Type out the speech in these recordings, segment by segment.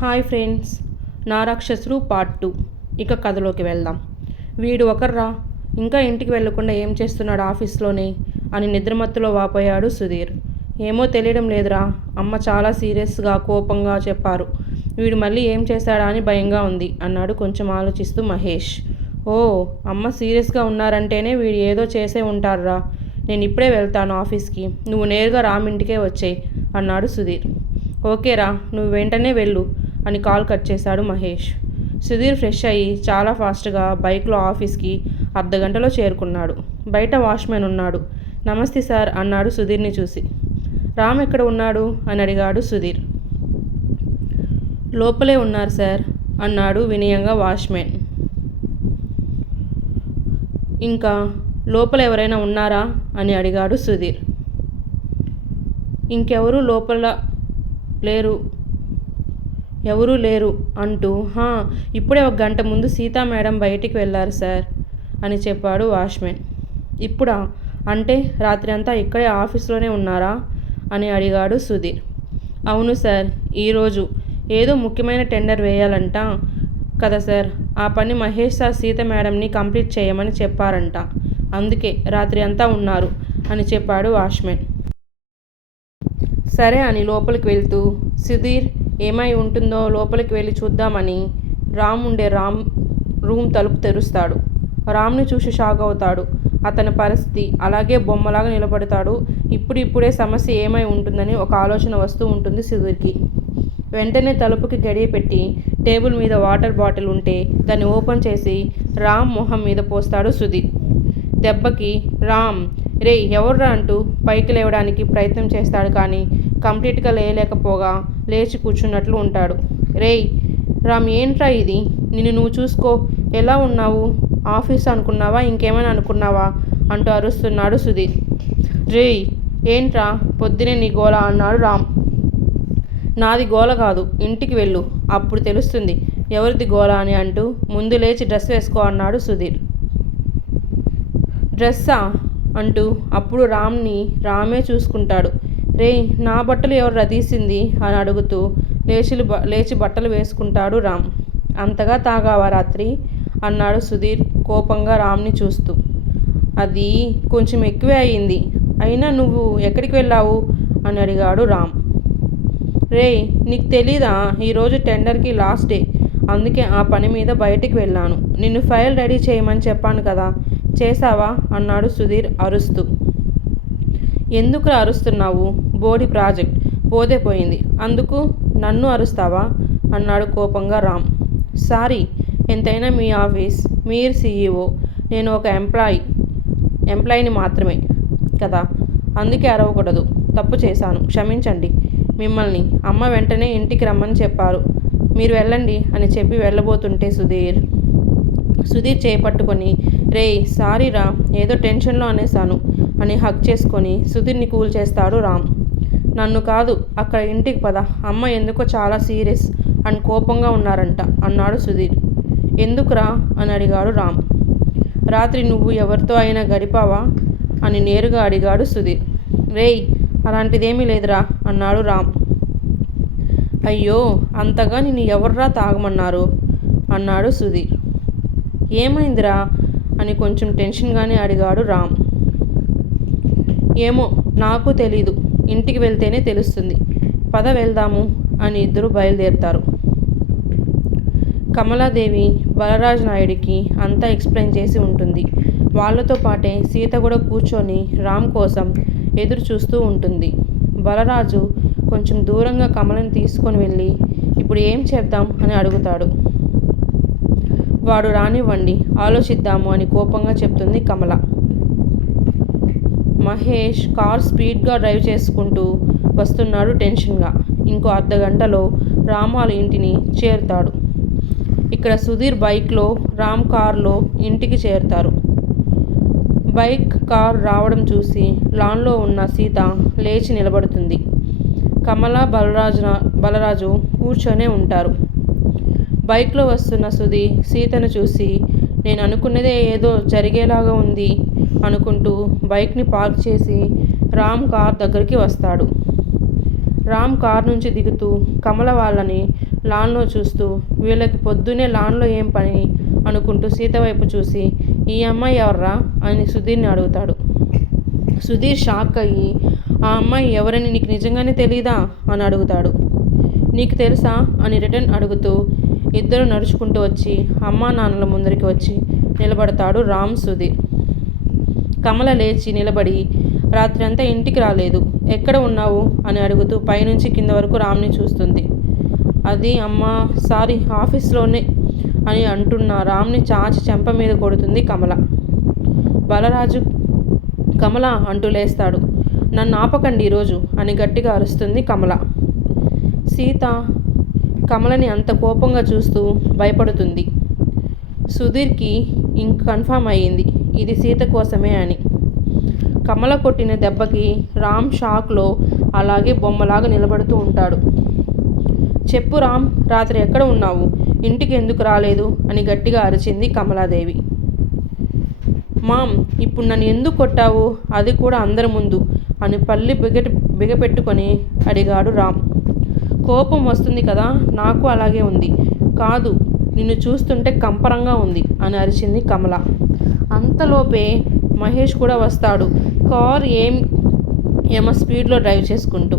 Hi friends, నా రాక్షసులు part 2. ఇక కథలోకి వెళ్దాం. వీడు ఒకర్రా, ఇంకా ఇంటికి వెళ్లకుండా ఏం చేస్తున్నాడు ఆఫీస్లోనే అని నిద్రమత్తులో వాపోయాడు సుధీర్. ఏమో తెలియడం లేదురా, అమ్మ చాలా సీరియస్గా కోపంగా చెప్పారు. వీడు మళ్ళీ ఏం చేశాడా అని భయంగా ఉంది అన్నాడు కొంచెం ఆలోచిస్తూ మహేష్. ఓ, అమ్మ సీరియస్గా ఉన్నారంటేనే వీడు ఏదో చేసే ఉంటారురా. నేను ఇప్పుడే వెళ్తాను ఆఫీస్కి, నువ్వు నేరుగా రామింటికే వచ్చేయి అన్నాడు సుధీర్. ఓకేరా, నువ్వు వెంటనే వెళ్ళు అని కాల్ కట్ చేశాడు మహేష్. సుధీర్ ఫ్రెష్ అయ్యి చాలా ఫాస్ట్గా బైక్లో ఆఫీస్కి అర్ధగంటలో చేరుకున్నాడు. బయట వాచ్మెన్ ఉన్నాడు. నమస్తే సార్ అన్నాడు సుధీర్ని చూసి. రామ్ ఎక్కడ ఉన్నాడు అని అడిగాడు సుధీర్. లోపలే ఉన్నారు సార్ అన్నాడు వినయంగా వాచ్మెన్. ఇంకా లోపల ఎవరైనా ఉన్నారా అని అడిగాడు సుధీర్. ఇంకెవరూ లోపల ఎవరూ లేరు అంటూ ఇప్పుడే 1 గంట ముందు సీతా మేడం బయటికి వెళ్ళారు సార్ అని చెప్పాడు వాచ్మెన్. ఇప్పుడా? అంటే రాత్రి అంతా ఇక్కడే ఆఫీస్లోనే ఉన్నారా అని అడిగాడు సుధీర్. అవును సార్, ఈరోజు ఏదో ముఖ్యమైన టెండర్ వేయాలంట కదా సార్, ఆ పని మహేష్ సార్ సీత మేడంని కంప్లీట్ చేయమని చెప్పారంట, అందుకే రాత్రి అంతా ఉన్నారు అని చెప్పాడు వాచ్మెన్. సరే అని లోపలికి వెళ్తూ సుధీర్ ఏమై ఉంటుందో లోపలికి వెళ్ళి చూద్దామని రామ్ రూమ్ తలుపు తెరుస్తాడు. రామ్ని చూసి షాక్ అవుతాడు. అతని పరిస్థితి అలాగే బొమ్మలాగా నిలబడతాడు. ఇప్పుడిప్పుడే సమస్య ఏమై ఉంటుందని ఒక ఆలోచన వస్తూ ఉంటుంది సుధీర్కి. వెంటనే తలుపుకి గడియ పెట్టి టేబుల్ మీద వాటర్ బాటిల్ ఉంటే దాన్ని ఓపెన్ చేసి రామ్ మొహం మీద పోస్తాడు సుధీర్. దెబ్బకి రామ్ రే ఎవర్రా అంటూ పైకి లేవడానికి ప్రయత్నం చేస్తాడు, కానీ కంప్లీట్గా లేయలేకపోగా లేచి కూర్చున్నట్లు ఉంటాడు. రేయ్ రామ్, ఏంట్రా ఇది? నిన్ను నువ్వు చూసుకో, ఎలా ఉన్నావు? ఆఫీస్ అనుకున్నావా, ఇంకేమైనా అనుకున్నావా అంటూ అరుస్తున్నాడు సుధీర్. రేయ్ ఏంట్రా పొద్దునే నీ గోల అన్నాడు రామ్. నాది గోల కాదు, ఇంటికి వెళ్ళు, అప్పుడు తెలుస్తుంది ఎవరిది గోల అని అంటూ ముందు లేచి డ్రెస్ వేసుకో అన్నాడు సుధీర్. డ్రెస్సా అంటూ అప్పుడు రామే చూసుకుంటాడు. రేయ్ నా బట్టలు ఎవరు తీసింది అని అడుగుతూ లేచి బట్టలు వేసుకుంటాడు రామ్. అంతగా తాగావా రాత్రి అన్నాడు సుధీర్ కోపంగా రామ్ని చూస్తూ. అది కొంచెం ఎక్కువే అయ్యింది, అయినా నువ్వు ఎక్కడికి వెళ్ళావు అని అడిగాడు రామ్. రేయ్ నీకు తెలీదా, ఈరోజు టెండర్కి లాస్ట్ డే, అందుకే ఆ పని మీద బయటికి వెళ్ళాను. నిన్ను ఫైల్ రెడీ చేయమని చెప్పాను కదా, చేసావా అన్నాడు సుధీర్ అరుస్తూ. ఎందుకులా అరుస్తున్నావు? బోడి ప్రాజెక్ట్ పోతే పోయింది, అందుకు నన్ను అరుస్తావా అన్నాడు కోపంగా రామ్. సారీ, ఎంతైనా మీ ఆఫీస్, మీరు సీఈఓ, నేను ఒక ఎంప్లాయీని మాత్రమే కదా, అందుకే అరవకూడదు, తప్పు చేశాను, క్షమించండి. మిమ్మల్ని అమ్మ వెంటనే ఇంటికి రమ్మని చెప్పారు, మీరు వెళ్ళండి అని చెప్పి వెళ్ళబోతుంటే సుధీర్ చేపట్టుకొని రేయ్ సారీరా, ఏదో టెన్షన్లో అనేశాను అని హక్ చేసుకొని సుధీర్ని కూల్ చేస్తాడు రామ్. నన్ను కాదు, అక్కడ ఇంటికి పద, అమ్మ ఎందుకో చాలా సీరియస్ అని కోపంగా ఉన్నారంట అన్నాడు సుధీర్. ఎందుకురా అని అడిగాడు రామ్. రాత్రి నువ్వు ఎవరితో అయినా గడిపావా అని నేరుగా అడిగాడు సుధీర్. రేయ్ అలాంటిదేమీ లేదురా అన్నాడు రామ్. అయ్యో, అంతగా నిన్ను ఎవర్రా తాగమన్నారు అన్నాడు సుధీర్. ఏమైందిరా అని కొంచెం టెన్షన్గానే అడిగాడు రామ్. ఏమో నాకు తెలీదు, ఇంటికి వెళ్తేనే తెలుస్తుంది, పద వెళ్దాము అని ఇద్దరు బయలుదేరుతారు. కమలాదేవి బలరాజ్ నాయుడికి అంతా ఎక్స్ప్లెయిన్ చేసి ఉంటుంది. వాళ్ళతో పాటే సీత కూడా కూర్చొని రామ్ కోసం ఎదురు చూస్తూ ఉంటుంది. బలరాజు కొంచెం దూరంగా కమలని తీసుకొని వెళ్ళి ఇప్పుడు ఏం చేద్దాం అని అడుగుతాడు. వాడు రానివ్వండి, ఆలోచిద్దాము అని కోపంగా చెప్తుంది కమల. మహేష్ కార్ స్పీడ్గా డ్రైవ్ చేసుకుంటూ వస్తున్నాడు టెన్షన్గా. ఇంకో అర్ధగంటలో రామ్ వాళ్ళ ఇంటిని చేరుతాడు. ఇక్కడ సుధీర్ బైక్లో, రామ్ కార్లో ఇంటికి చేరుతారు. బైక్ కార్ రావడం చూసి లాన్లో ఉన్న సీత లేచి నిలబడుతుంది. కమల బలరాజు కూర్చొనే ఉంటారు. బైక్లో వస్తున్న సీతను చూసి నేను అనుకున్నదే ఏదో జరిగేలాగా ఉంది అనుకుంటూ బైక్ని పార్క్ చేసి రామ్ కార్ దగ్గరికి వస్తాడు. రామ్ కార్ నుంచి దిగుతూ కమల వాళ్ళని లాన్లో చూస్తూ వీళ్ళకి పొద్దునే లాన్లో ఏం పని అనుకుంటూ సీత వైపు చూసి ఈ అమ్మాయి ఎవర్రా అని సుధీర్ని అడుగుతాడు. సుధీర్ షాక్ అయ్యి ఆ అమ్మాయి ఎవరని నీకు నిజంగానే తెలీదా అని అడుగుతాడు. నీకు తెలుసా అని రిటర్న్ అడుగుతూ ఇద్దరు నడుచుకుంటూ వచ్చి అమ్మా నాన్నల ముందరికి వచ్చి నిలబడతాడు రామ్ సుధీర్. కమల లేచి నిలబడి రాత్రి అంతా ఇంటికి రాలేదు, ఎక్కడ ఉన్నావు అని అడుగుతూ పైనుంచి కింద వరకు రామ్ని చూస్తుంది. అది అమ్మా సారీ ఆఫీస్లోనే అని అంటున్న రామ్ని చాచి చెంప మీద కొడుతుంది కమల. బలరాజు కమల అంటూ లేస్తాడు. నన్ను ఆపకండి ఈరోజు అని గట్టిగా అరుస్తుంది కమల. సీత కమలని అంత కోపంగా చూస్తూ భయపడుతుంది. సుధీర్కి ఇంక కన్ఫామ్ అయ్యింది ఇది సీత కోసమే అని. కమల కొట్టిన దెబ్బకి రామ్ షాక్లో అలాగే బొమ్మలాగా నిలబడుతూ ఉంటాడు. చెప్పు రామ్, రాత్రి ఎక్కడ ఉన్నావు, ఇంటికి ఎందుకు రాలేదు అని గట్టిగా అరిచింది కమలాదేవి. మామ్, ఇప్పుడు నన్ను ఎందుకు కొట్టావు, అది కూడా అందరి ముందు అని పల్లి బిగపెట్టుకొని అడిగాడు రామ్. కోపం వస్తుంది కదా, నాకు అలాగే ఉంది. కాదు, నిన్ను చూస్తుంటే కంపరంగా ఉంది అని అరిచింది కమల. అంతలోపే మహేష్ కూడా వస్తాడు, కార్ ఏమో స్పీడ్లో డ్రైవ్ చేసుకుంటూ.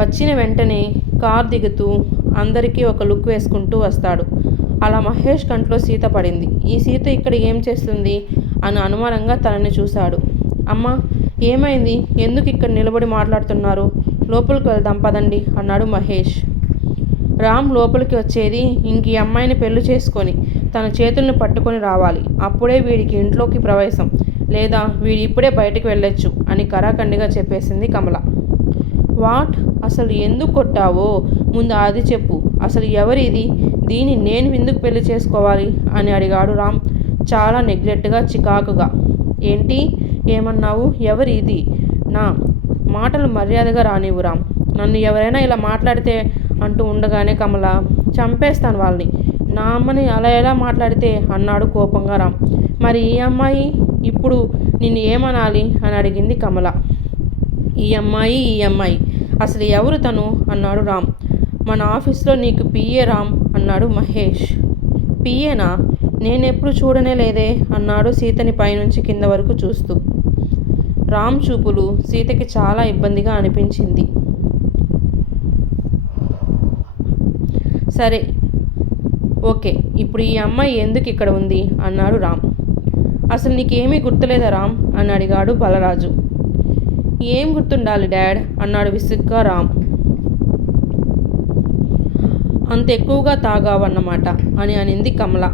వచ్చిన వెంటనే కార్ దిగుతూ అందరికీ ఒక లుక్ వేసుకుంటూ వస్తాడు. అలా మహేష్ కంట్లో సీత పడింది. ఈ సీత ఇక్కడ ఏం చేస్తుంది అని అనుమానంగా తనని చూశాడు. అమ్మా, ఏమైంది, ఎందుకు ఇక్కడ నిలబడి మాట్లాడుతున్నారు, లోపలికి వెళ్దాం పదండి అన్నాడు మహేష్. రామ్ లోపలికి వచ్చేది ఇంక ఈ అమ్మాయిని పెళ్లి చేసుకొని తన చేతుల్ని పట్టుకొని రావాలి, అప్పుడే వీడికి ఇంట్లోకి ప్రవేశం, లేదా వీడి ఇప్పుడే బయటకు వెళ్ళొచ్చు అని కరాఖండిగా చెప్పేసింది కమల. వాట్, అసలు ఎందుకు కొట్టావో ముందు అది చెప్పు, అసలు ఎవరిది, దీన్ని నేను ఎందుకు పెళ్లి చేసుకోవాలి అని అడిగాడు రామ్ చాలా నెగ్లెక్ట్గా చికాకుగా. ఏంటి ఏమన్నావు, ఎవరి ఇది, నా మాటలు మర్యాదగా రానివ్వు రామ్, నన్ను ఎవరైనా ఇలా మాట్లాడితే అంటూ ఉండగానే కమల చంపేస్తాను వాళ్ళని, నా అమ్మని అలా ఎలా మాట్లాడితే అన్నాడు కోపంగా రామ్. మరి ఈ అమ్మాయి ఇప్పుడు నిన్ను ఏమనాలి అని అడిగింది కమల. ఈ అమ్మాయి అసలు ఎవరు తను అన్నాడు రామ్. మన ఆఫీస్లో నీకు పిఏ రామ్ అన్నాడు మహేష్. పిఏనా, నేనెప్పుడు చూడనే లేదే అన్నాడు సీతని పైనుంచి కింద వరకు చూస్తూ. రామ్ చూపులు సీతకి చాలా ఇబ్బందిగా అనిపించింది. సరే ఓకే, ఇప్పుడు ఈ అమ్మాయి ఎందుకు ఇక్కడ ఉంది అన్నాడు రామ్. అసలు నీకేమీ గుర్తులేదా రామ్ అని అడిగాడు బలరాజు. ఏం గుర్తుండాలి డాడ్ అన్నాడు విసుగ్గా రామ్. అంత ఎక్కువగా తాగావన్నమాట అని అనింది కమల.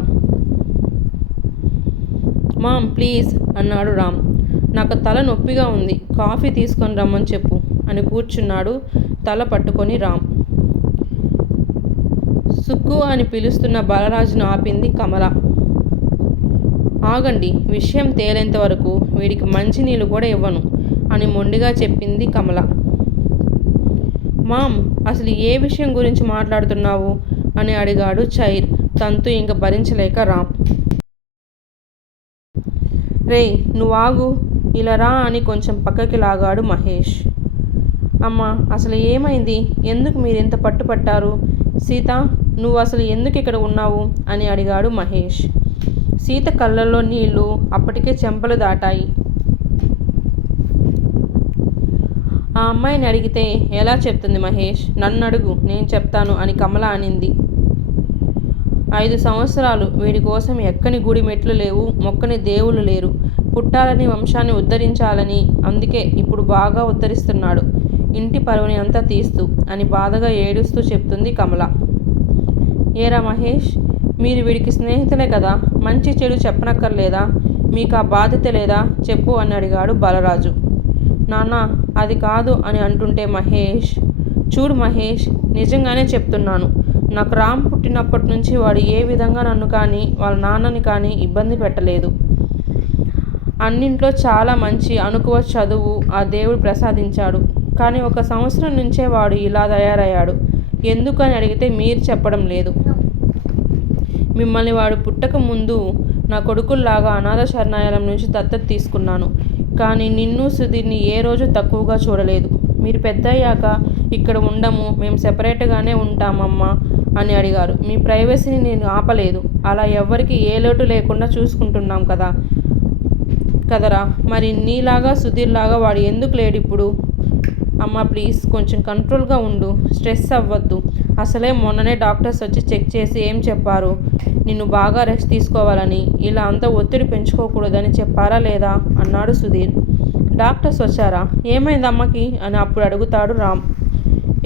మామ్ ప్లీజ్ అన్నాడు రామ్. నాకు తల నొప్పిగా ఉంది, కాఫీ తీసుకొని రమ్మని చెప్పు అని కూర్చున్నాడు తల పట్టుకొని రామ్. సుక్కు అని పిలుస్తున్న బలరాజును ఆపింది కమల. ఆగండి, విషయం తేలేంత వరకు వీడికి మంచినీళ్ళు కూడా ఇవ్వను అని మొండిగా చెప్పింది కమల. మామ్, అసలు ఏ విషయం గురించి మాట్లాడుతున్నావు అని అడిగాడు చైర్ తంతు ఇంక భరించలేక రామ్. రేయ్ నువ్వాగు, ఇలా రా అని కొంచెం పక్కకి లాగాడు మహేష్. అమ్మా, అసలు ఏమైంది, ఎందుకు మీరింత పట్టుపట్టారు, సీత నువ్వు అసలు ఎందుకు ఇక్కడ ఉన్నావు అని అడిగాడు మహేష్. సీత కళ్ళల్లో నీళ్లు అప్పటికే చెంపలు దాటాయి. ఆ అమ్మాయిని అడిగితే ఎలా చెప్తుంది మహేష్, నన్ను అడుగు నేను చెప్తాను అని కమల అనింది. 5 సంవత్సరాలు వీడి కోసం ఎక్కని గుడి మెట్లు లేవు, మొక్కని దేవుళ్ళు లేరు, పుట్టాలని వంశాన్ని ఉద్ధరించాలని, అందుకే ఇప్పుడు బాగా ఉద్ధరిస్తున్నాడు, ఇంటి పరువుని అంతా తీస్తూ అని బాధగా ఏడుస్తూ చెప్తుంది కమల. ఏరా మహేష్, మీరు వీడికి స్నేహితులే కదా, మంచి చెడు చెప్పనక్కర్లేదా, మీకు ఆ బాధ్యత లేదా చెప్పు అని అడిగాడు బలరాజు. నాన్న అది కాదు అని అంటుంటే మహేష్, చూడు మహేష్, నిజంగానే చెప్తున్నాను, నాకు రామ్ పుట్టినప్పటి నుంచి వాడు ఏ విధంగా నన్ను కానీ వాళ్ళ నాన్నని కానీ ఇబ్బంది పెట్టలేదు. అన్నింట్లో చాలా మంచి అనుకువ చదువు ఆ దేవుడు ప్రసాదించాడు. కానీ 1 సంవత్సరం నుంచే వాడు ఇలా తయారయ్యాడు. ఎందుకని అడిగితే మీరు చెప్పడం లేదు. మిమ్మల్ని వాడు పుట్టక ముందు నా కొడుకుల్లాగా అనాథ శరణాలయం నుంచి దత్తత తీసుకున్నాను. కానీ నిన్ను సుధీర్ని ఏ రోజు తక్కువగా చూడలేదు. మీరు పెద్దయ్యాక ఇక్కడ ఉండము, మేము సెపరేట్గానే ఉంటామమ్మా అని అడిగారు. మీ ప్రైవసీని నేను ఆపలేదు. అలా ఎవ్వరికి ఏ లోటు లేకుండా చూసుకుంటున్నాం కదరా. మరి నీలాగా సుధీర్ లాగా వాడు ఎందుకు లేడు ఇప్పుడు? అమ్మ ప్లీజ్ కొంచెం కంట్రోల్గా ఉండు, స్ట్రెస్ అవ్వద్దు. అసలే మొన్ననే డాక్టర్స్ వచ్చి చెక్ చేసి ఏం చెప్పారు? నిన్ను బాగా రెస్ట్ తీసుకోవాలని, ఇలా అంతా ఒత్తిడి పెంచుకోకూడదని చెప్పారా లేదా అన్నాడు సుధీర్. డాక్టర్స్ వచ్చారా? ఏమైంది అమ్మకి అని అప్పుడు అడుగుతాడు రామ్.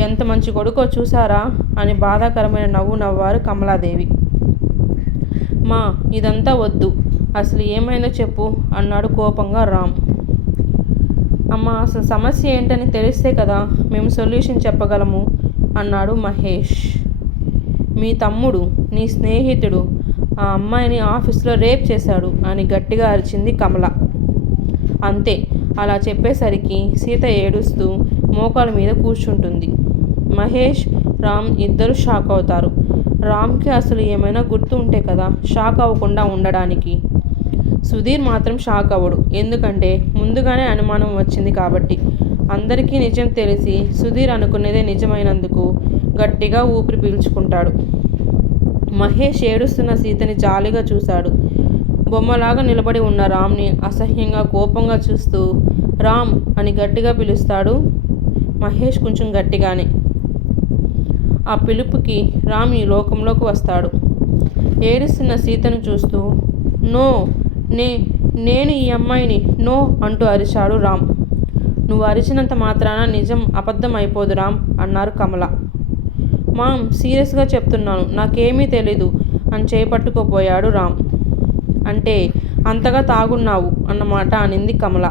ఎంత మంచి కొడుకో చూసారా అని బాధాకరమైన నవ్వు నవ్వారు కమలాదేవి. మా ఇదంతా వద్దు, అసలు ఏమైందో చెప్పు అన్నాడు కోపంగా రామ్. అమ్మ అసలు సమస్య ఏంటని తెలిస్తే కదా మేము సొల్యూషన్ చెప్పగలము అన్నాడు మహేష్. మీ తమ్ముడు, నీ స్నేహితుడు ఆ అమ్మాయిని ఆఫీస్లో రేప్ చేశాడు అని గట్టిగా అరిచింది కమల. అంతే, అలా చెప్పేసరికి సీత ఏడుస్తూ మోకాల మీద కూర్చుంటుంది. మహేష్, రామ్ ఇద్దరు షాక్ అవుతారు. రామ్కి అసలు ఏమైనా గుర్తు ఉంటే కదా షాక్ అవ్వకుండా ఉండడానికి. సుధీర్ మాత్రం షాక్ అవ్వడు, ఎందుకంటే ముందుగానే అనుమానం వచ్చింది కాబట్టి. అందరికీ నిజం తెలిసి సుధీర్ అనుకునేదే నిజమైనందుకు గట్టిగా ఊపిరి పీల్చుకుంటాడు. మహేష్ ఏడుస్తున్న సీతని జాలిగా చూశాడు. బొమ్మలాగా నిలబడి ఉన్న రామ్ని అసహ్యంగా కోపంగా చూస్తూ రామ్ అని గట్టిగా పిలుస్తాడు మహేష్, కొంచెం గట్టిగానే. ఆ పిలుపుకి రామ్ ఈ లోకంలోకి వస్తాడు. ఏడుస్తున్న సీతను చూస్తూ నో, నేను ఈ అమ్మాయిని నో అంటూ అరిచాడు రామ్. నువ్వు అరిచినంత మాత్రాన నిజం అబద్ధం అయిపోదు రామ్ అన్నారు కమల. మామ్ సీరియస్గా చెప్తున్నాను, నాకేమీ తెలీదు అని చేపట్టుకోపోయాడు రామ్. అంటే అంతగా తాగున్నావు అన్నమాట అనింది కమల.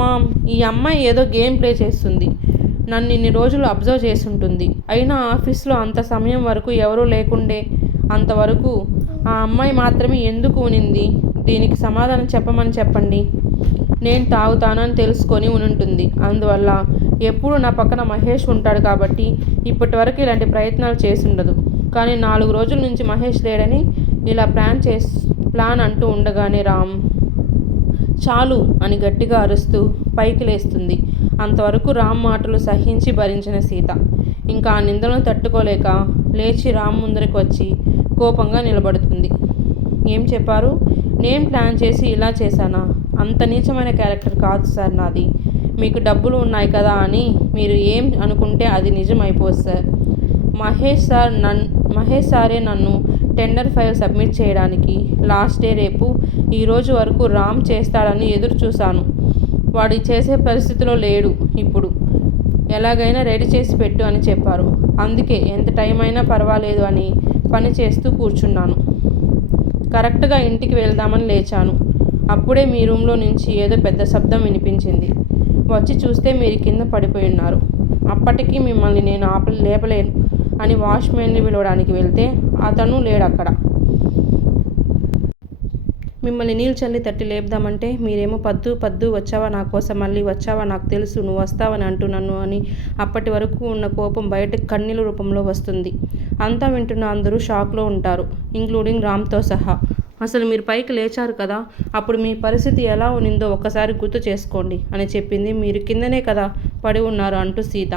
మామ్ ఈ అమ్మాయి ఏదో గేమ్ ప్లే చేస్తుంది, నన్ను ఇన్ని రోజులు అబ్జర్వ్ చేసుంటుంది. అయినా ఆఫీస్లో అంత సమయం వరకు ఎవరూ లేకుండే, అంతవరకు ఆ అమ్మాయి మాత్రమే ఎందుకు ఉనింది? దీనికి సమాధానం చెప్పమని చెప్పండి. నేను తాగుతానని తెలుసుకొని ఉనుంటుంది. అందువల్ల ఎప్పుడు నా పక్కన మహేష్ ఉంటాడు కాబట్టి ఇప్పటి వరకు ఇలాంటి ప్రయత్నాలు చేసుండదు. కానీ 4 రోజుల నుంచి మహేష్ లేడని ఇలా ప్లాన్ అంటూ ఉండగానే రామ్ చాలు అని గట్టిగా అరుస్తూ పైకి లేస్తుంది. అంతవరకు రామ్ మాటలు సహించి భరించిన సీత ఇంకా ఆ నిందలను తట్టుకోలేక లేచి రామ్ ముందరికి వచ్చి కోపంగా నిలబడుతుంది. ఏం చెప్పారు? నేను ప్లాన్ చేసి ఇలా చేశానా? అంత నీచమైన క్యారెక్టర్ కాదు సార్ నాది. మీకు డబ్బులు ఉన్నాయి కదా అని మీరు ఏం అనుకుంటే అది నిజం అయిపోదు సార్. మహేష్ సారే నన్ను టెండర్ ఫైల్ సబ్మిట్ చేయడానికి లాస్ట్ డే రేపు ఈరోజు వరకు రామ్ చేస్తాడని ఎదురు చూశాను. వాడు చేసే పరిస్థితిలో లేడు ఇప్పుడు. ఎలాగైనా రెడీ చేసి పెట్టు అని చెప్పారు. అందుకే ఎంత టైం అయినా పర్వాలేదు అని పని చేస్తూ కూర్చున్నాను. కరెక్ట్గా ఇంటికి వెళ్దామని లేచాను. అప్పుడే మీ రూమ్లో నుంచి ఏదో పెద్ద శబ్దం వినిపించింది. వచ్చి చూస్తే మీరు కింద పడిపోయి ఉన్నారు. అప్పటికి మిమ్మల్ని నేను లేపలేను అని వాచ్మెన్ని పిలవడానికి వెళ్తే అతను లేడు అక్కడ. మిమ్మల్ని నీళ్ళు చల్లి తట్టి లేపుదామంటే మీరేమో పద్దు వచ్చావా నా కోసం, మళ్ళీ వచ్చావా, నాకు తెలుసు నువ్వు వస్తావని అంటున్నాను అని అప్పటి వరకు ఉన్న కోపం బయటకు కన్నీళ్ళ రూపంలో వస్తుంది. అంతా వింటున్న అందరూ షాక్లో ఉంటారు, ఇంక్లూడింగ్ రామ్తో సహా. అసలు మీరు పైకి లేచారు కదా, అప్పుడు మీ పరిస్థితి ఎలా ఉన్నిందో ఒక్కసారి గుర్తు చేసుకోండి అని చెప్పింది. మీరు కిందనే కదా పడి ఉన్నారు అంటూ సీత.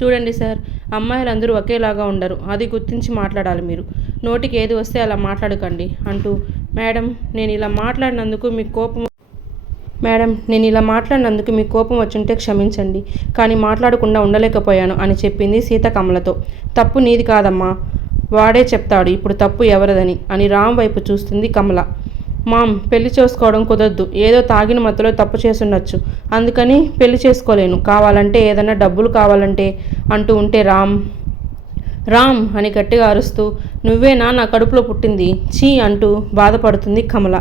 చూడండి సార్, అమ్మాయిలందరూ ఒకేలాగా ఉండరు, అది గుర్తించి మాట్లాడాలి. మీరు నోటికి ఏది వస్తే అలా మాట్లాడకండి అంటూ మేడం నేను ఇలా మాట్లాడినందుకు మీకు కోపం వచ్చుంటే క్షమించండి, కానీ మాట్లాడకుండా ఉండలేకపోయాను అని చెప్పింది సీత కమలతో. తప్పు నీది కాదమ్మా, వాడే చెప్తాడు ఇప్పుడు తప్పు ఎవరిదని అని రామ్ వైపు చూస్తుంది కమల. మామ్ పెళ్లి చేసుకోవడం కుదరదు, ఏదో తాగిన మత్తులో తప్పు చేసుండొచ్చు, అందుకని పెళ్లి చేసుకోలేను, కావాలంటే ఏదైనా డబ్బులు కావాలంటే అంటూ ఉంటే రామ్ అని గట్టిగా అరుస్తూ నువ్వేనా నా కడుపులో పుట్టింది, చీ అంటూ బాధపడుతుంది కమల.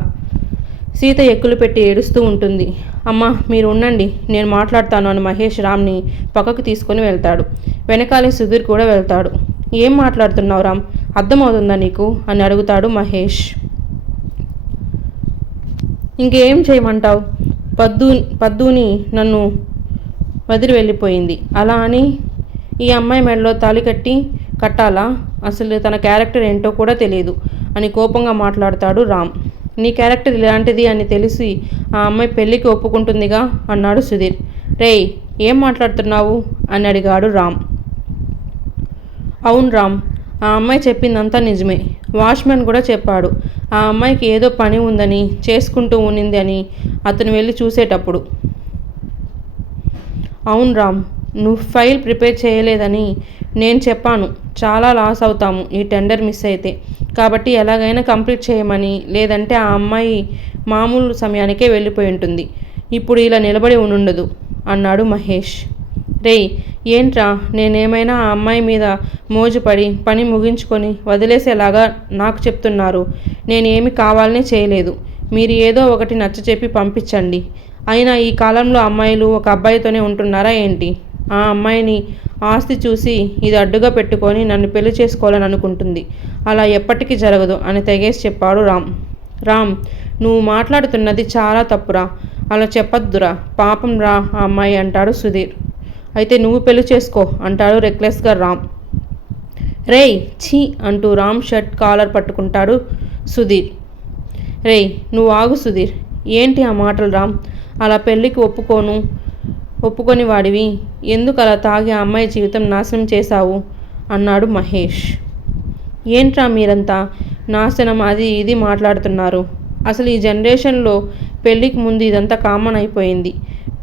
సీత ఎక్కులు పెట్టి ఏడుస్తూ ఉంటుంది. అమ్మ మీరు ఉండండి, నేను మాట్లాడతాను అని మహేష్ రామ్ని పక్కకు తీసుకొని వెళ్తాడు. వెనకాలే సుధీర్ కూడా వెళ్తాడు. ఏం మాట్లాడుతున్నావు రామ్, అర్థమవుతుందా నీకు అని అడుగుతాడు మహేష్. ఇంకేం చేయమంటావు? పద్దుని నన్ను వదిలి వెళ్ళిపోయింది, అలా అని ఈ అమ్మాయి మెడలో తాళి కట్టాలా? అసలు తన క్యారెక్టర్ ఏంటో కూడా తెలియదు అని కోపంగా మాట్లాడతాడు రామ్. నీ క్యారెక్టర్ ఇలాంటిది అని తెలిసి ఆ అమ్మాయి పెళ్ళికి ఒప్పుకుంటుందిగా అన్నాడు సుధీర్. రేయ్ ఏం మాట్లాడుతున్నావు అని అడిగాడు రామ్. అవును రామ్, ఆ అమ్మాయి చెప్పిందంతా నిజమే. వాచ్మెన్ కూడా చెప్పాడు ఆ అమ్మాయికి ఏదో పని ఉందని, చేసుకుంటూ ఉన్నింది అని అతను వెళ్ళి చూసేటప్పుడు. అవును రామ్, నువ్వు ఫైల్ ప్రిపేర్ చేయలేదని నేను చెప్పాను. చాలా లాస్ అవుతాము ఈ టెండర్ మిస్ అయితే. కాబట్టి ఎలాగైనా కంప్లీట్ చేయమని, లేదంటే ఆ అమ్మాయి మామూలు సమయానికే వెళ్ళిపోయి ఉంటుంది. ఇప్పుడు ఇలా నిలబడి ఉండదు అన్నాడు మహేష్. రేయ్, ఏంట్రా, నేనేమైనా ఆ అమ్మాయి మీద మోజుపడి పని ముగించుకొని వదిలేసేలాగా నాకు చెప్తున్నారు? నేనేమి కావాలనే చేయలేదు. మీరు ఏదో ఒకటి నచ్చచెప్పి పంపించండి. అయినా ఈ కాలంలో అమ్మాయిలు ఒక అబ్బాయితోనే ఉంటున్నారా ఏంటి? ఆ అమ్మాయిని ఆస్తి చూసి ఇది అడ్డుగా పెట్టుకొని నన్ను పెళ్లి చేసుకోవాలని అనుకుంటుంది. అలా ఎప్పటికీ జరగదు అని తెగేసి చెప్పాడు రామ్. రామ్, నువ్వు మాట్లాడుతున్నది చాలా తప్పురా. అలా చెప్పొద్దురా, పాపం రా ఆ అమ్మాయి అంటాడు సుధీర్. అయితే నువ్వు పెళ్లి చేసుకో అంటాడు రెక్లెస్గా రామ్. రేయ్ ఛీ అంటూ రామ్ షర్ట్ కాలర్ పట్టుకుంటాడు సుధీర్. రేయ్ నువ్వు ఆగు సుధీర్. ఏంటి ఆ మాటలు రామ్? అలా పెళ్ళికి ఒప్పుకొని వాడివి ఎందుకు అలా తాగి ఆ అమ్మాయి జీవితం నాశనం చేశావు అన్నాడు మహేష్. ఏంట్రా మీరంతా నాశనం అది ఇది మాట్లాడుతున్నారు? అసలు ఈ జనరేషన్లో పెళ్ళికి ముందు ఇదంతా కామన్ అయిపోయింది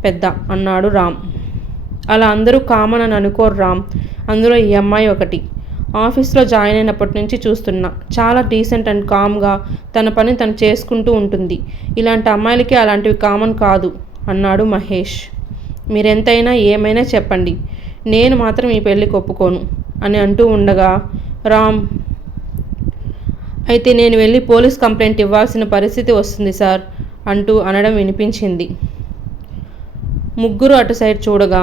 పెద్ద అన్నాడు రామ్. అలా అందరూ కామన్ అని అనుకోరు రామ్. అందులో ఈ అమ్మాయి ఒకటి. ఆఫీస్లో జాయిన్ అయినప్పటి నుంచి చూస్తున్నా. చాలా డీసెంట్ అండ్ కామ్గా తన పని తను చేసుకుంటూ ఉంటుంది. ఇలాంటి అమ్మాయిలకి అలాంటివి కామన్ కాదు అన్నాడు మహేష్. మీరెంతైనా ఏమైనా చెప్పండి, నేను మాత్రం ఈ పెళ్ళికి ఒప్పుకోను అని అంటూ ఉండగా రామ్, అయితే నేను వెళ్ళి పోలీస్ కంప్లైంట్ ఇవ్వాల్సిన పరిస్థితి వస్తుంది సార్ అంటూ అనడం వినిపించింది. ముగ్గురు అటు సైడ్ చూడగా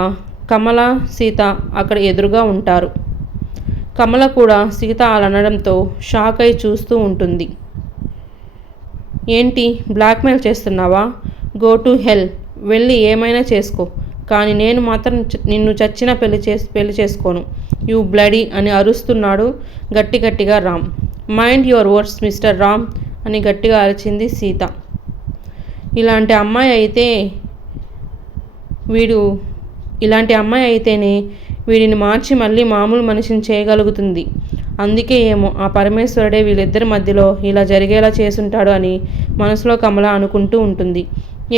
కమల, సీత అక్కడ ఎదురుగా ఉంటారు. కమల కూడా సీత అలా అనడంతో షాక్ అయి చూస్తూ ఉంటుంది. ఏంటి, బ్లాక్మెయిల్ చేస్తున్నావా? గో టు హెల్, వెళ్ళి ఏమైనా చేసుకో, కానీ నేను మాత్రం నిన్ను చచ్చిన పెళ్లి చేసుకోను, యూ బ్లడీ అని అరుస్తున్నాడు గట్టిగా Ram. Mind your words mister Ram అని గట్టిగా అరిచింది సీత. ఇలాంటి అమ్మాయి అయితేనే వీడిని మార్చి మళ్ళీ మామూలు మనిషిని చేయగలుగుతుంది. అందుకే ఏమో ఆ పరమేశ్వరుడే వీళ్ళిద్దరి మధ్యలో ఇలా జరిగేలా చేసుంటాడు అని మనసులో కమల అనుకుంటూ ఉంటుంది.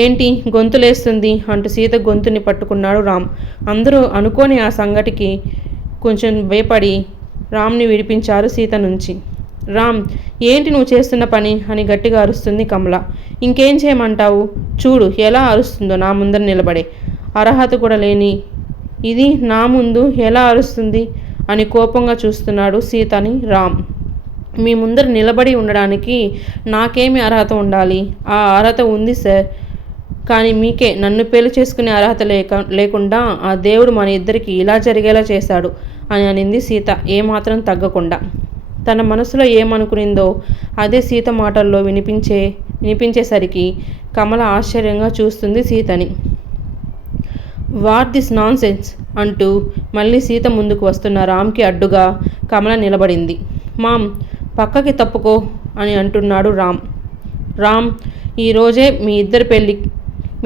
ఏంటి గొంతులేస్తుంది అంటూ సీత గొంతుని పట్టుకున్నాడు రామ్. అందరూ అనుకోని ఆ సంగతికి కొంచెం భయపడి రామ్ని విడిపించారు సీత నుంచి. రామ్, ఏంటి నువ్వు చేస్తున్న పని అని గట్టిగా అరుస్తుంది కమల. ఇంకేం చేయమంటావు? చూడు ఎలా అరుస్తుందో నా ముందర నిలబడే. అర్హత కూడా లేని ఇది నా ముందు ఎలా అరుస్తుంది అని కోపంగా చూస్తున్నాడు సీతని రామ్. మీ ముందర నిలబడి ఉండడానికి నాకేమి అర్హత ఉండాలి? ఆ అర్హత ఉంది సార్, కానీ మీకే నన్ను పెళ్లి చేసుకునే అర్హత లేకుండా ఆ దేవుడు మన ఇద్దరికి ఇలా జరిగేలా చేశాడు అని అనింది సీత ఏమాత్రం తగ్గకుండా. తన మనసులో ఏమనుకునిందో అదే సీత మాటల్లో వినిపించేసరికి కమల ఆశ్చర్యంగా చూస్తుంది సీతని. వాట్ దిస్ నాన్ సెన్స్ అంటూ మళ్ళీ సీత ముందుకు వస్తున్న రామ్కి అడ్డుగా కమల నిలబడింది. మామ్, పక్కకి తప్పుకో అని అంటున్నాడు రామ్. రామ్, ఈరోజే మీ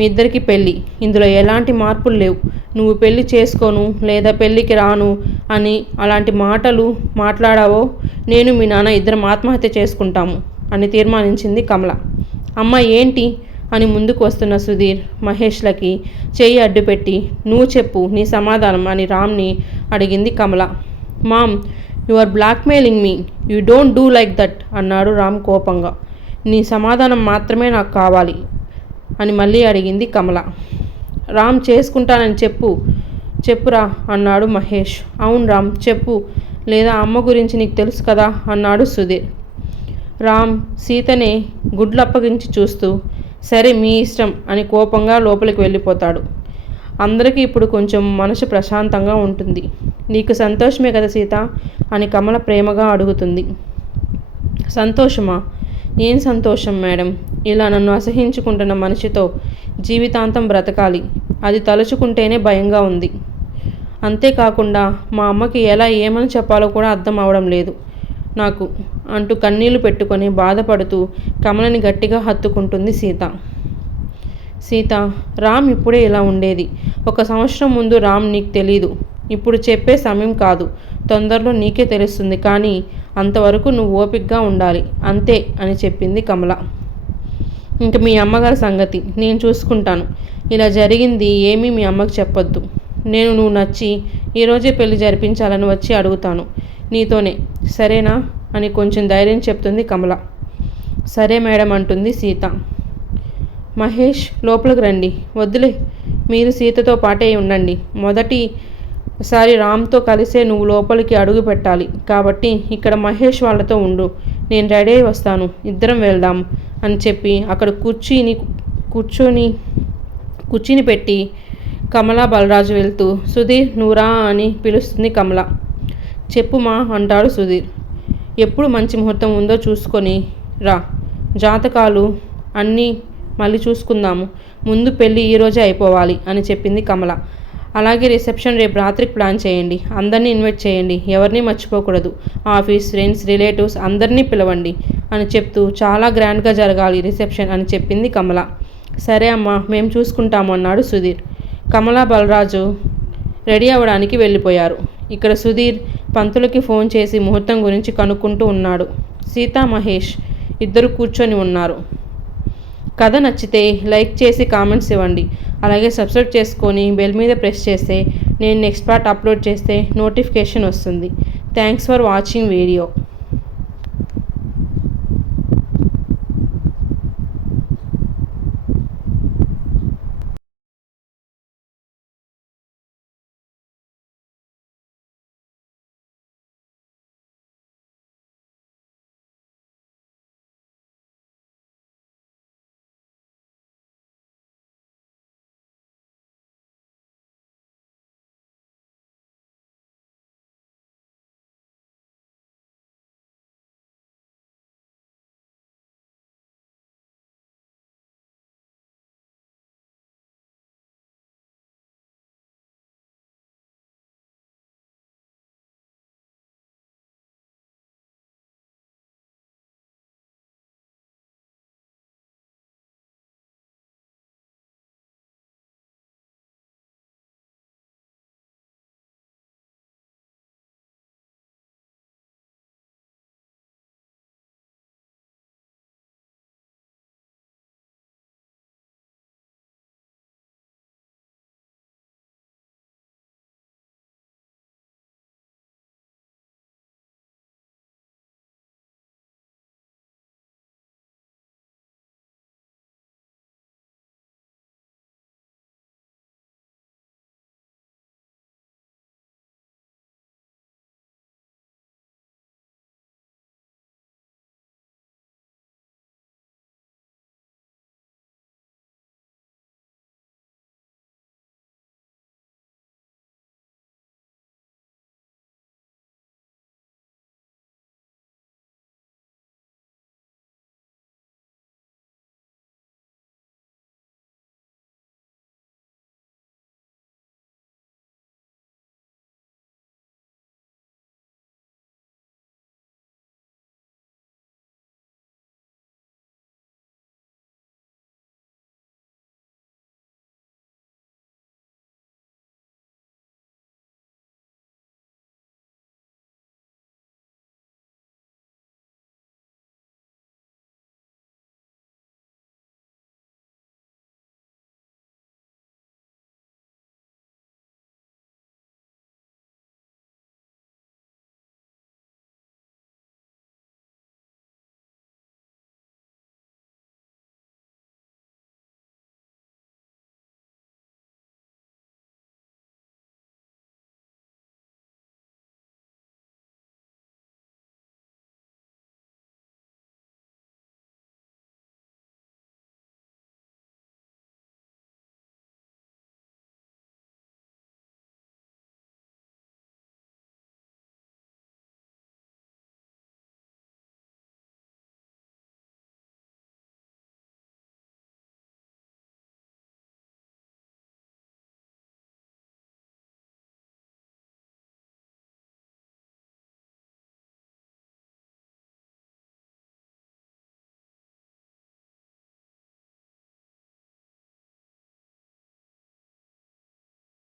ఇద్దరికి పెళ్ళి. ఇందులో ఎలాంటి మార్పులు లేవు. నువ్వు పెళ్ళి చేసుకోను లేదా పెళ్ళికి రాను అని అలాంటి మాటలు మాట్లాడావో నేను మీ నాన్న ఇద్దరం ఆత్మహత్య చేసుకుంటాము అని తీర్మానించింది కమల. అమ్మ ఏంటి అని ముందుకు వస్తున్న సుధీర్, మహేష్లకి చెయ్యి అడ్డుపెట్టి నువ్వు చెప్పు నీ సమాధానం అని రామ్ని అడిగింది Kamala. Mom, you are blackmailing me, you don't do like that అన్నాడు రామ్ కోపంగా. నీ సమాధానం మాత్రమే నాకు కావాలి అని మళ్ళీ అడిగింది కమల. రామ్, చేసుకుంటానని చెప్పురా అన్నాడు మహేష్. అవును రామ్ చెప్పు, లేదా అమ్మ గురించి నీకు తెలుసు కదా అన్నాడు సుధీర్. రామ్ సీతనే గుడ్లు అప్పగించి చూస్తూ సరే మీ ఇష్టం అని కోపంగా లోపలికి వెళ్ళిపోతాడు. అందరికీ ఇప్పుడు కొంచెం మనసు ప్రశాంతంగా ఉంటుంది. నీకు సంతోషమే కదా సీత అని కమల ప్రేమగా అడుగుతుంది. సంతోషమా? ఏం సంతోషం మేడం? ఇలా నన్ను అసహించుకుంటున్న మనిషితో జీవితాంతం బ్రతకాలి, అది తలుచుకుంటేనే భయంగా ఉంది. అంతేకాకుండా మా అమ్మకి ఎలా ఏమని చెప్పాలో కూడా అర్థం అవడం లేదు నాకు అంటూ కన్నీళ్లు పెట్టుకొని బాధపడుతూ కమలని గట్టిగా హత్తుకుంటుంది సీత. సీత, రామ్ ఇప్పుడే ఇలా ఉండేది. 1 సంవత్సరం ముందు రామ్ నీకు తెలీదు. ఇప్పుడు చెప్పే సమయం కాదు. తొందరలో నీకే తెలుస్తుంది. కానీ అంతవరకు నువ్వు ఓపికగా ఉండాలి అంతే అని చెప్పింది కమల. ఇంక మీ అమ్మగారి సంగతి నేను చూసుకుంటాను. ఇలా జరిగింది ఏమీ మీ అమ్మకు చెప్పొద్దు. నువ్వు నచ్చి ఈరోజే పెళ్లి జరిపించాలని వచ్చి అడుగుతాను నీతోనే, సరేనా అని కొంచెం ధైర్యం చెప్తుంది కమల. సరే మేడం అంటుంది సీత. మహేష్, లోపలికి రండి. వద్దులే, మీరు సీతతో పాటే ఉండండి. మొదటిసారి రామ్తో కలిసే నువ్వు లోపలికి అడుగు పెట్టాలి కాబట్టి ఇక్కడ మహేష్ వాళ్ళతో ఉండు. నేను రెడీ అయి వస్తాను, ఇద్దరం వెళ్దాం అని చెప్పి అక్కడ కుర్చీని పెట్టి కమల బలరాజు వెళ్తూ సుధీర్ నువ్వురా అని పిలుస్తుంది కమల. చెప్పుమా అంటాడు సుధీర్. ఎప్పుడు మంచి ముహూర్తం ఉందో చూసుకొని రా, జాతకాలు అన్నీ మళ్ళీ చూసుకుందాము. ముందు పెళ్ళి ఈరోజే అయిపోవాలి అని చెప్పింది కమల. అలాగే రిసెప్షన్ రేపు రాత్రికి ప్లాన్ చేయండి. అందరినీ ఇన్వైట్ చేయండి, ఎవరిని మర్చిపోకూడదు. ఆఫీస్ ఫ్రెండ్స్ రిలేటివ్స్ అందరినీ పిలవండి అని చెప్తూ చాలా గ్రాండ్గా జరగాలి రిసెప్షన్ అని చెప్పింది కమల. సరే అమ్మా, మేము చూసుకుంటాము అన్నాడు సుధీర్. కమల బలరాజు రెడీ అవ్వడానికి వెళ్ళిపోయారు. ఇక్కడ సుధీర్ పంతులకి ఫోన్ చేసి ముహూర్తం గురించి కనుక్కుంటూ ఉన్నాడు. సీతా మహేష్ ఇద్దరు కూర్చొని ఉన్నారు. కథ నచ్చితే లైక్ చేసి కామెంట్స్ ఇవ్వండి. అలాగే సబ్స్క్రైబ్ చేసుకొని బెల్ మీద ప్రెస్ చేస్తే నేను నెక్స్ట్ పార్ట్ అప్లోడ్ చేస్తే నోటిఫికేషన్ వస్తుంది. Thanks for watching video.